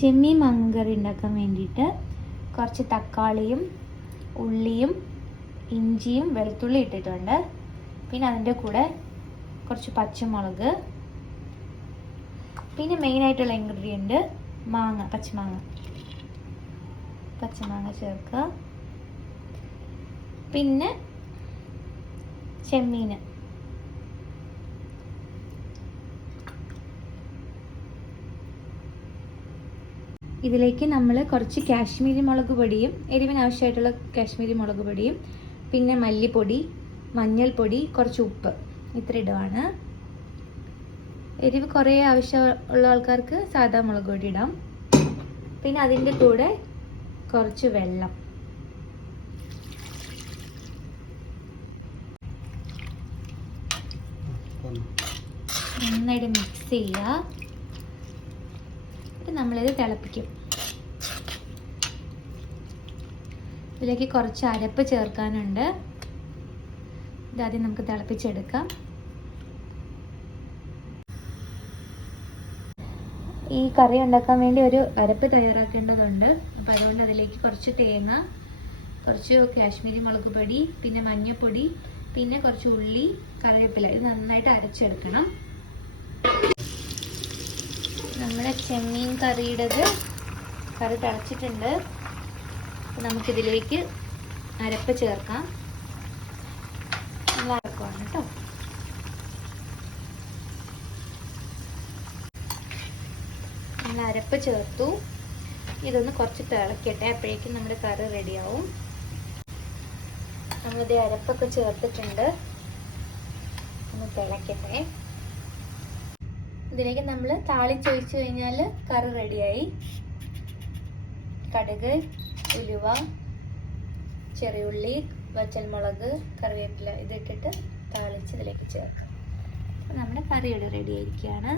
ചെമ്മീൻ മാങ്ങ കറി ഉണ്ടാക്കാൻ വേണ്ടിയിട്ട് കുറച്ച് തക്കാളിയും ഉള്ളിയും ഇഞ്ചിയും വെളുത്തുള്ളി ഇട്ടിട്ടുണ്ട്. പിന്നെ അതിൻ്റെ കൂടെ കുറച്ച് പച്ചമുളക്, പിന്നെ മെയിനായിട്ടുള്ള ഇൻഗ്രീഡിയൻറ്റ് മാങ്ങ, പച്ചമാങ്ങ ചേർക്കുക. പിന്നെ ചെമ്മീൻ, ഇതിലേക്ക് നമ്മൾ കുറച്ച് കാശ്മീരി മുളക് പൊടിയും എരിവിന് ആവശ്യമായിട്ടുള്ള കാശ്മീരി മുളക് പൊടിയും പിന്നെ മല്ലിപ്പൊടി, മഞ്ഞൾപ്പൊടി, കുറച്ച് ഉപ്പ് ഇത്ര ഇടുവാണ്. എരിവ് കുറേ ആവശ്യമുള്ള ആൾക്കാർക്ക് സാധാ മുളക് പൊടി ഇടാം. പിന്നെ അതിൻ്റെ കൂടെ കുറച്ച് വെള്ളം. നന്നായിട്ട് മിക്സ് ചെയ്യുക. നമ്മളിത് തിളപ്പിക്കും. ഇതിലേക്ക് കുറച്ച് അരപ്പ് ചേർക്കാനുണ്ട്. ഇതാദ്യം നമുക്ക് തിളപ്പിച്ചെടുക്കാം. ഈ കറി ഉണ്ടാക്കാൻ വേണ്ടി ഒരു അരപ്പ് തയ്യാറാക്കേണ്ടതുണ്ട്. അപ്പം അതുകൊണ്ട് അതിലേക്ക് കുറച്ച് തേങ്ങ, കുറച്ച് കാശ്മീരി മുളക് പൊടി, പിന്നെ മഞ്ഞൾപ്പൊടി, പിന്നെ കുറച്ച് ഉള്ളി, കറിവേപ്പില, ഇത് നന്നായിട്ട് അരച്ചെടുക്കണം. നമ്മുടെ ചെമ്മീൻ കറി തിളച്ചിട്ടുണ്ട്. നമുക്കിതിലേക്ക് അരപ്പ് ചേർക്കാം. നല്ല അരപ്പാണ് കേട്ടോ. നമ്മൾ അരപ്പ് ചേർത്തു. ഇതൊന്ന് കുറച്ച് തിളക്കട്ടെ, അപ്പോഴേക്കും നമ്മുടെ കറി റെഡിയാവും. നമ്മളിത് അരപ്പൊക്കെ ചേർത്തിട്ടുണ്ട്. ഒന്ന് തിളക്കട്ടെ. ഇതിലേക്ക് നമ്മൾ താളിച്ചൊഴിച്ച് കഴിഞ്ഞാൽ കറി റെഡിയായി. കടുക്, ഉലുവ, ചെറിയുള്ളി, വറ്റൽമുളക്, കറിവേപ്പില ഇതിട്ടിട്ട് താളിച്ച് ഇതിലേക്ക് ചേർക്കാം. അപ്പോൾ നമ്മുടെ കറി ഇവിടെ റെഡി ആയിരിക്കുകയാണ്.